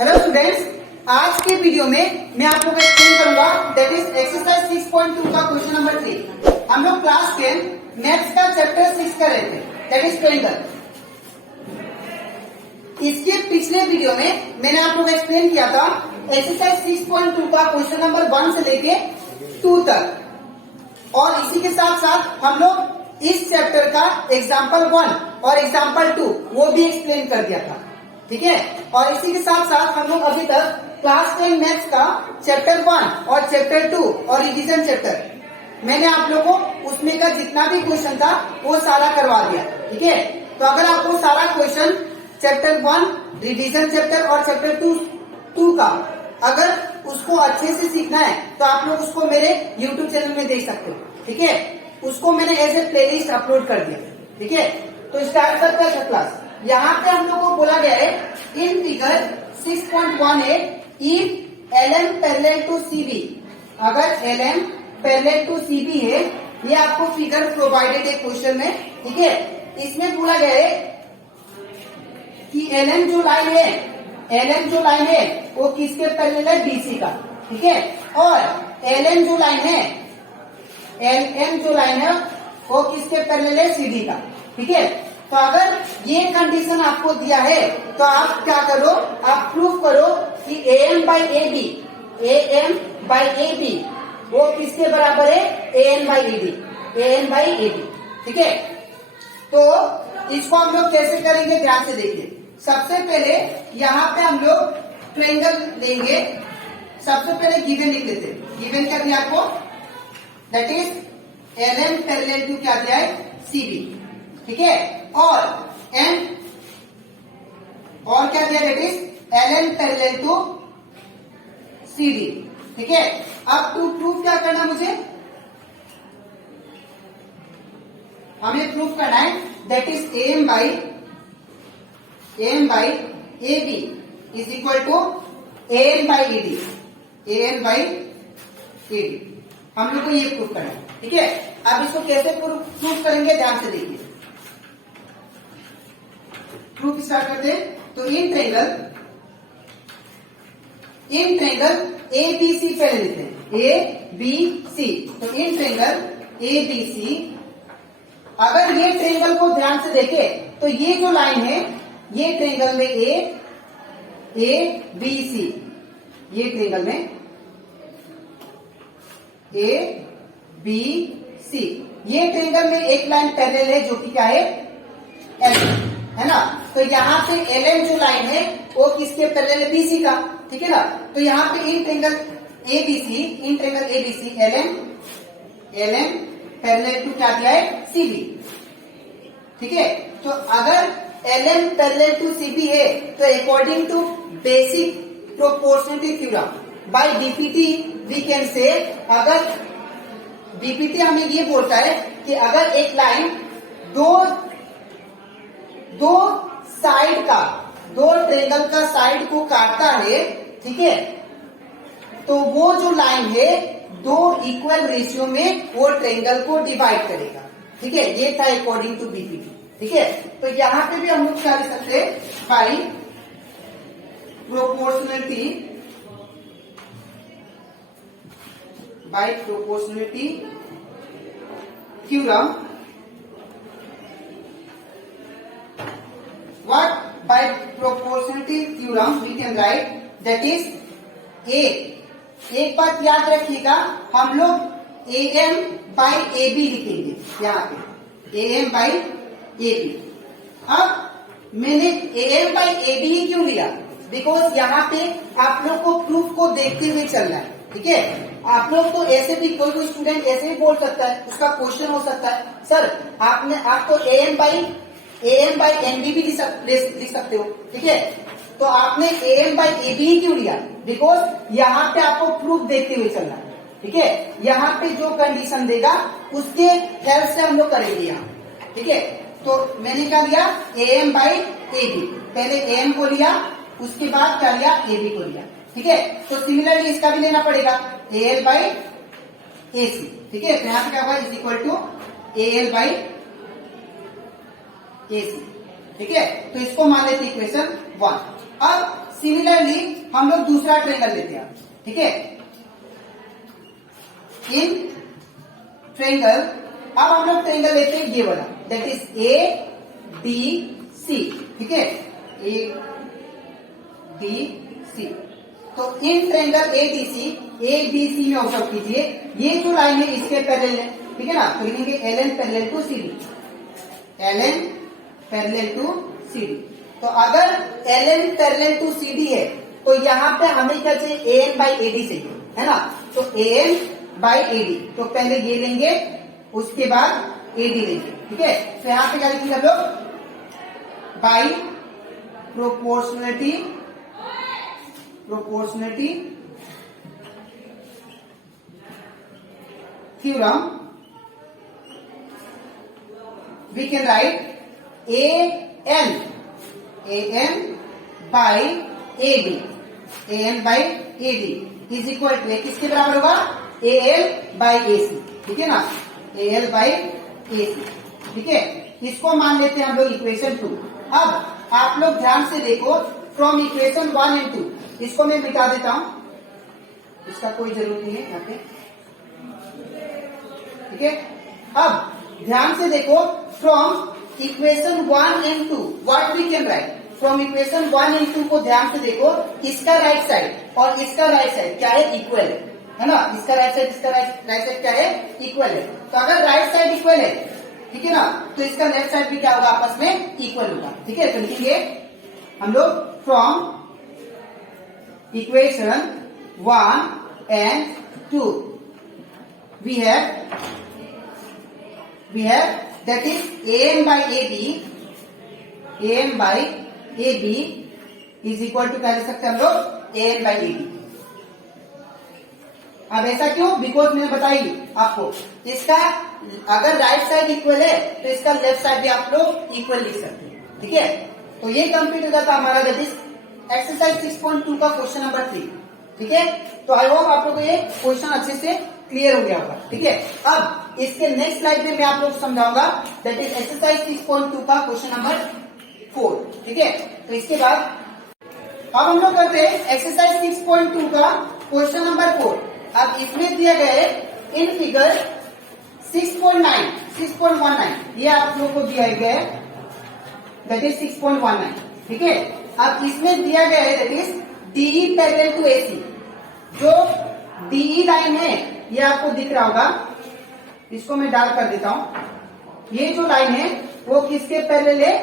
Hello students, आज के video में मैं आप लोगों को एक्सप्लेन करूंगा दैट इज एक्सरसाइज 6.2 का क्वेश्चन नंबर 3। हम लोग क्लास 10 मैथ्स का चैप्टर 6 कर रहे थे दैट इज ट्रायंगल। इसके पिछले वीडियो में मैंने आप लोगों को एक्सप्लेन किया था एक्सरसाइज 6.2 का क्वेश्चन नंबर 1 से लेके 2 तक, और इसी के साथ साथ हम लोग इस चैप्टर का एग्जाम्पल 1 और एग्जाम्पल 2 वो भी एक्सप्लेन कर दिया था, ठीक है। और इसी के साथ साथ हम लोग अभी तक क्लास 10 मैथ्स का चैप्टर 1 और चैप्टर 2 और रिवीजन चैप्टर मैंने आप लोगों को उसमें का जितना भी क्वेश्चन था वो सारा करवा दिया, ठीक है। तो अगर आपको सारा क्वेश्चन चैप्टर 1 रिवीजन चैप्टर और चैप्टर 2 का अगर उसको अच्छे से सीखना है तो आप लोग उसको मेरे YouTube चैनल में देख सकते हो, ठीक है। उसको मैंने एज ए प्लेलिस्ट अपलोड कर दिया, ठीक है। तो स्टार्ट करते हैं क्लास। यहाँ पे हम लोग को बोला गया है in figure 6.18 if LM parallel to CB, अगर LM पैरेलल टू CB है, ये आपको फिगर प्रोवाइडेड है क्वेश्चन में, ठीक है। इसमें बोला गया है कि LM जो लाइन है वो किसके पैरेलल है, BC का, ठीक है। और LM जो लाइन है वो किसके पैरेलल है, CD का, ठीक है। तो अगर ये कंडीशन आपको दिया है तो आप क्या करो, आप प्रूफ करो कि AM by AB वो किसके बराबर है, AN by AB, ठीक है। तो इसको हम लोग कैसे करेंगे ध्यान से देखिए। सबसे पहले यहाँ पे हम लोग ट्रायंगल लेंगे। सबसे पहले गिवन लिख लेते हैं। गिवन क्या दिया आपको, that is LM parallel to क्या दिया है, CB, ठीक है। और क्या दिया, that is LN parallel to CD, ठीक है। अब टू प्रूफ क्या करना, हमें प्रूफ करना है that is AM by AB is equal to AN by AD। हम लोग को ये प्रूफ करना है, ठीक है। अब इसको कैसे प्रूफ करेंगे ध्यान से देखिए। प्रूफ स्टार्ट करते हैं। तो इन ट्रायंगल ABC पहले लेते हैं, ABC। तो इन ट्रायंगल ABC, अगर ये ट्रायंगल को ध्यान से देखें तो ये जो लाइन है ये ट्रायंगल में ABC, ये ट्रायंगल में ABC, ये ट्रायंगल में एक लाइन पैरेलल है जो कि क्या है, LM, है ना। तो यहाँ पे LM जो लाइन है वो किसके पैरेलल है, BC का, ठीक है ना। तो यहाँ पे in triangle ABC LM parallel to क्या दिया है, CB, ठीक है। तो अगर LM पैरेलल टू CB है तो according to basic proportionality theorem by DPT we can say, अगर DPT हमें ये बोलता है कि अगर एक लाइन दो ट्रायंगल का साइड को काटता है, ठीक है, तो वो जो लाइन है दो इक्वल रेशियो में वो ट्रायंगल को डिवाइड करेगा, ठीक है। ये था अकॉर्डिंग टू DPT, ठीक है। तो यहाँ पे भी हम लोग क्या लिख सकते हैं, by proportionality theorem, what by proportionality theorem we can write that is एक बात याद रखिएगा, हम लोग AM by AB लिखेंगे यहाँ पे, AM by AB। अब मैंने AM by AB ही क्यों लिया, बिकॉज यहाँ पे आप लोग को प्रूफ को देखते हुए चलना है, ठीक है। आप लोग तो ऐसे भी कोई स्टूडेंट ऐसे भी बोल सकता है, उसका क्वेश्चन हो सकता है, सर आप तो AM by MB भी लिख सकते हो, ठीक है। तो आपने AM by AB ही क्यों लिया, बिकॉज यहाँ पे आपको प्रूफ देखते हुए चलना है, ठीक है। यहाँ पे जो कंडीशन देगा उसके हेल्प से हम लोग करेंगे यहाँ, ठीक है। तो मैंने क्या लिया, AM by AB, पहले AM को लिया उसके बाद क्या लिया, AB को लिया, ठीक है। तो सिमिलरली इसका भी लेना पड़ेगा, AL by AC, ठीक है। तो यहाँ पे क्या होगा, is equal to AL by AC, ठीक है। तो इसको मान लेते इक्वेशन 1। अब सिमिलरली हम लोग दूसरा ट्रेंगल लेते हैं, ठीक है। इन ट्रेंगल, अब हम लोग ट्रेंगल लेते हैं ये वाला, that is A D C, ठीक है, ए डी सी। तो इन ट्रेंगल ए डी सी में ऑब्जर्व कीजिए, ये जो लाइन है इसके पैरेलल है, ठीक है ना। तो लिखेंगे L N parallel to C D, L N parallel to C D. तो अगर L N parallel to C D है तो यहाँ पे हमें क्या चाहिए, A N by A D चाहिए, है ना। तो A N by A D, तो पहले ये लेंगे उसके बाद ए डी लेंगे, ठीक है। तो यहाँ पे क्या लिखेंगे हम लोग, by proportionality theorem we can write A N by A D is equal to किसके बराबर होगा, ए एल बाई ए सी, ठीक है ना, ए एल बाई ए सी, ठीक है। इसको मान लेते हैं हम लोग इक्वेशन 2। अब आप लोग ध्यान से देखो, फ्रॉम इक्वेशन 1 एंड 2, इसको मैं मिटा देता हूं, इसका कोई जरूरत नहीं है यहाँ पे, ठीक है। अब ध्यान से देखो, from equation 1 and 2 what we can write, from equation 1 and 2 को ध्यान से देखो, इसका राइट साइड और इसका राइट साइड क्या है, इक्वल है ना। इसका राइट साइड, इसका राइट साइड क्या है, इक्वल है। तो अगर राइट साइड इक्वल है, ठीक है ना, तो इसका लेफ्ट साइड भी क्या होगा, आपस में इक्वल होगा, ठीक है। तो लिखेंगे हम लोग from equation 1 and 2 we have that is A N by A B is equal to क्या लिख सकते हैं हम लोग, A N by A D. अब ऐसा क्यों, बिकॉज मैंने बताई आपको, इसका अगर राइट साइड इक्वल है तो इसका लेफ्ट साइड भी आप लोग इक्वल लिख सकते हैं, ठीक है। तो ये कंप्लीट हो जाता हमारा दैट इज एक्सरसाइज 6.2 का क्वेश्चन नंबर 3, ठीक है। तो आई होप आप लोगों को ये क्वेश्चन अच्छे से क्लियर हो गया होगा, ठीक है। अब इसके नेक्स्ट स्लाइड में मैं आप लोग को समझाऊंगा दैट इज एक्सरसाइज 6.2 का क्वेश्चन नंबर 4, ठीक है। तो इसके बाद अब हम लोग करते हैं एक्सरसाइज 6.2 का क्वेश्चन नंबर 4। अब इसमें दिया गया है इन फिगर 6.19 ये आप लोग को दिया गया है दैट इज 6.19, ठीक है। अब इसमें दिया गया है that is DE parallel to AC, जो डीई लाइन है ये आपको दिख रहा होगा, इसको मैं डार्क कर देता हूं। ये जो लाइन है वो किसके पैरेलल है,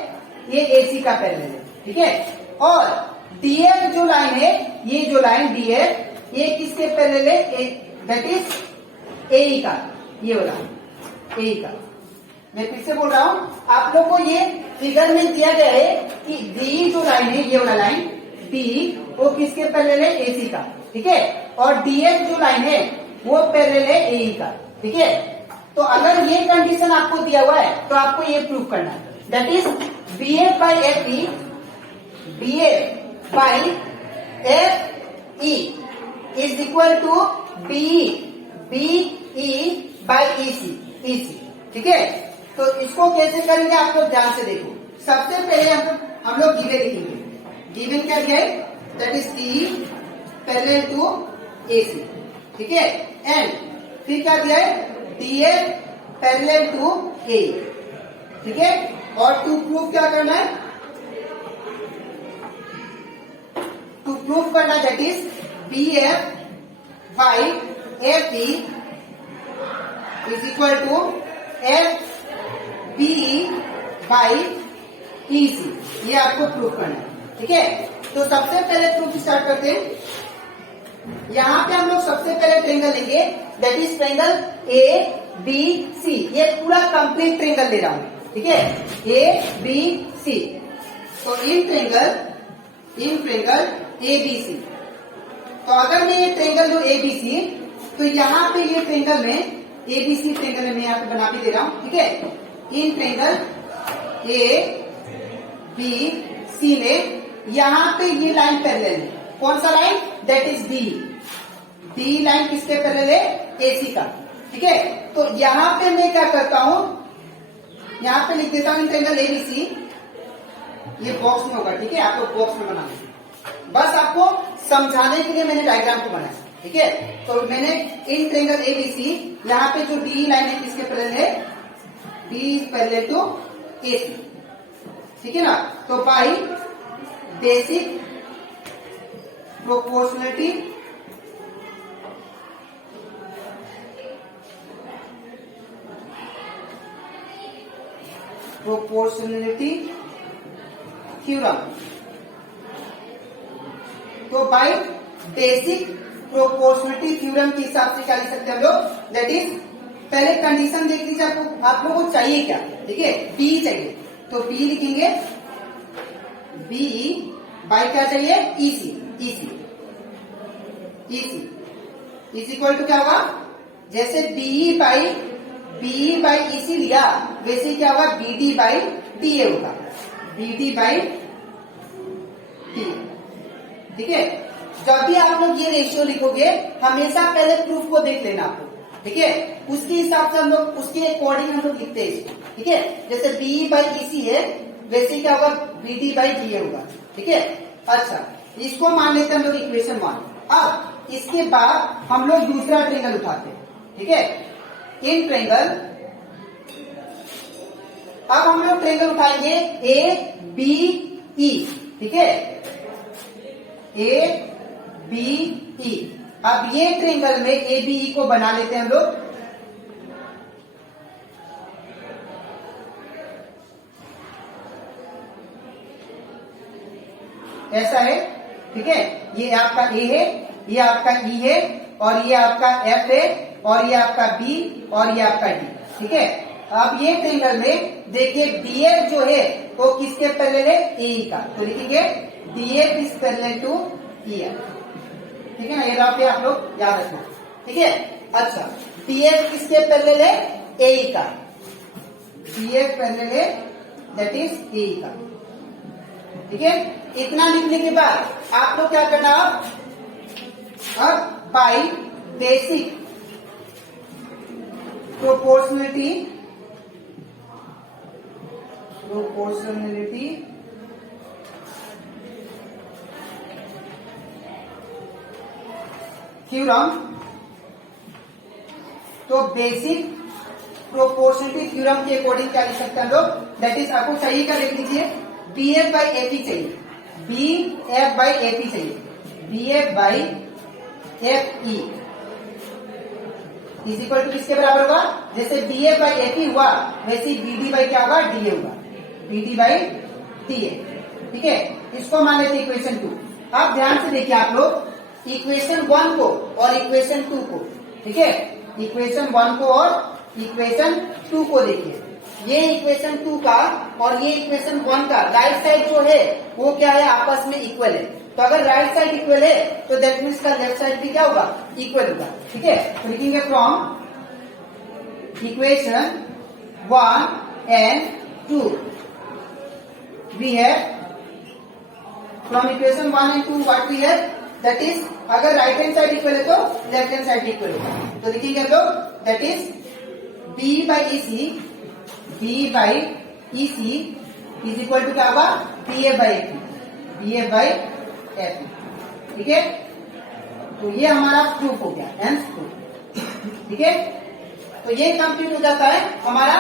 ये एसी का पैरेलल है, ठीक है। और डीएफ जो लाइन है, ये जो लाइन डीएफ ये किसके पैरेलल है, दैट इज एई का, ये वाला एई का। मैं फिर से बोल रहा हूं, आप लोग को ये फिगर में दिया गया है कि डी जो लाइन है, ये वाला लाइन डी वो किसके पैरेलल है, एसी का, ठीक है। और डीएफ जो लाइन है वो पैरेलल है एई का, ठीक है। तो अगर ये कंडीशन आपको दिया हुआ है तो आपको ये प्रूव करना है, that is BF by F E, BF by F E is equal to BE by EC, ठीक है। तो इसको कैसे करेंगे आप लोग ध्यान से देखो। सबसे पहले हम लोग गिवन लिखेंगे, गिवन क्या दिया है, that is D parallel to AC, ठीक है। एंड फिर क्या दिया है, डीएफ पैरेलल टू ए, ठीक है। और टू प्रूफ क्या करना है, टू प्रूफ करना that is BF by F E is equal to F B by E C, ये आपको प्रूफ करना है, ठीक है। तो सबसे पहले प्रूफ स्टार्ट करते हैं। यहाँ पे हम लोग सबसे पहले ट्रेंगल लेंगे that is triangle A B C, ये पूरा कंप्लीट ट्रेंगल ले रहा हूं, ठीक है, ए बी सी। तो इन ट्रेंगल ए बी सी, तो अगर मैं ये ट्रेंगल जो ए बी सी, तो यहाँ पे ये ट्रेंगल में ए बी सी ट्रेंगल में मैं यहाँ पे बना भी दे रहा हूं, ठीक है। इन ट्रेंगल ए बी सी में यहाँ पे ये लाइन पैरेलल है, कौन सा line, that is D line किसके पैरेलल है, एसी का, ठीक है। तो यहाँ पे मैं क्या करता हूं, यहाँ पे लिख देता हूं in triangle A B C, ये बॉक्स में होगा, ठीक है, आपको बॉक्स में बनाना है, बस आपको समझाने के लिए मैंने डायग्राम को बनाया, ठीक है। तो मैंने इन ट्रायंगल एबीसी, यहाँ पे जो डी लाइन है किसके पैरेलल है, D is parallel to AC, ठीक है ना। तो बाय बेसिक प्रोपोर्शनलिटी थ्योरम, तो बाय बेसिक प्रोपोर्शनलिटी थ्योरम के हिसाब से क्या लिख सकते हैं हम लोग, दैट इज, पहले कंडीशन देख लीजिए आपको, आप लोगों को चाहिए क्या, ठीक है, बी चाहिए, तो बी लिखेंगे, बी बाय क्या चाहिए, EC, EC, EC is equal to क्या होगा, जैसे बीई बाई ईसी लिया, वैसे क्या होगा, बीडी बाई डीए होगा, बीडी बाई डीए, ठीक है। जब भी आप लोग ये रेशियो लिखोगे, हमेशा पहले प्रूफ को देख लेना आपको, ठीक है, उसके हिसाब से हम लोग, उसके अकॉर्डिंग हम लोग लिखते हैं, ठीक है। जैसे बीई बाई ईसी है, वैसे क्या होगा, बीडी बाई डीए होगा, ठीक है। अच्छा, इसको मान लेते हैं हम लोग इक्वेशन 1। अब इसके बाद हम लोग दूसरा ट्रायंगल उठाते हैं, ठीक है। इन ट्रायंगल, अब हम लोग ट्रायंगल उठाएंगे ए बी ई, ठीक है, ए बी ई। अब ये ट्रायंगल में ए बी ई को बना लेते हैं हम लोग, ऐसा है, ठीक है। ये आपका ए है, ये आपका ई है, और ये आपका एफ है, और ये आपका बी, और ये आपका डी, ठीक है। अब ये ट्रायंगल में देखिए डीएफ जो है वो किसके पैरेलल है, ए का, तो लिखेंगे DF is parallel to EF, ठीक है ना। ये बात आप लोग याद रखना, ठीक है। अच्छा, डीएफ किसके पैरेलल है, ए का, डीएफ पैरेलल है, दैट इज ए का, ठीक है। इतना लिखने के बाद आप लोग क्या करना, अब बाय बेसिक प्रोपोर्शनलिटी थ्योरम, तो बेसिक प्रोपोर्शनलिटी थ्योरम के अकॉर्डिंग क्या लिख सकते हैं लोग, दैट इज, आपको चाहिए क्या, देख लीजिए, बी एफ बाई एपी चाहिए, बी एफ बाई एपी चाहिए, B F by F E is equal to किसके बराबर होगा, जैसे बी एफ बाई एपी हुआ, वैसे बी डी बाई क्या होगा, डीए होगा, बी डी बाई डीए, ठीक है। इसको मान लेते हैं इक्वेशन 2। अब ध्यान से देखिए आप लोग इक्वेशन 1 को और इक्वेशन 2 को, ठीक है, इक्वेशन 1 को और इक्वेशन 2 को देखिए। ये इक्वेशन 2 का और ये इक्वेशन 1 का राइट साइड जो है वो क्या है, आपस में इक्वल है। तो अगर राइट साइड इक्वल है तो दैट मीन्स का लेफ्ट साइड भी क्या होगा, इक्वल होगा, ठीक है। तो लिखेंगे from equation 1 and 2 we have, from equation 1 and 2 what we have, that is, अगर राइट हैंड साइड इक्वल है तो लेफ्ट हैंड साइड इक्वल होगा। तो लिखेंगे हम लोग, that is B by EC, B by EC is equal to क्या होगा, B A by F, B A by F, ठीक है। तो ये हमारा प्रूफ हो गया, हेंस प्रूफ, ठीक है। तो ये कंप्लीट हो जाता है हमारा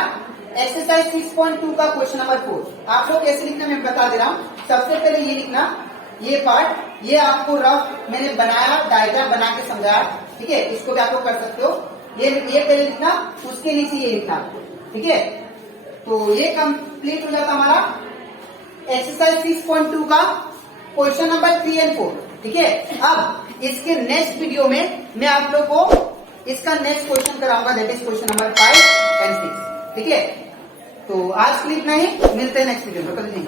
एक्सरसाइज 6.2 का क्वेश्चन नंबर 4। आप लोग कैसे लिखना मैं बता दे रहा हूँ। सबसे पहले ये लिखना, ये पार्ट, ये आपको रफ मैंने बनाया, डायग्राम बना के समझाया, ठीक है। इसको भी आप लोग कर सकते हो। ये पहले लिखना, उसके नीचे ये लिखना, ठीक है। तो ये कंप्लीट हो जाता हमारा एक्सरसाइज 6.2 का क्वेश्चन नंबर 3 एंड 4, ठीक है। अब इसके नेक्स्ट वीडियो में मैं आप लोग को इसका नेक्स्ट क्वेश्चन कराऊंगा, that is question number 5 and 6, ठीक है। तो आज के लिए इतना ही, मिलते हैं नेक्स्ट वीडियो में, कल नहीं।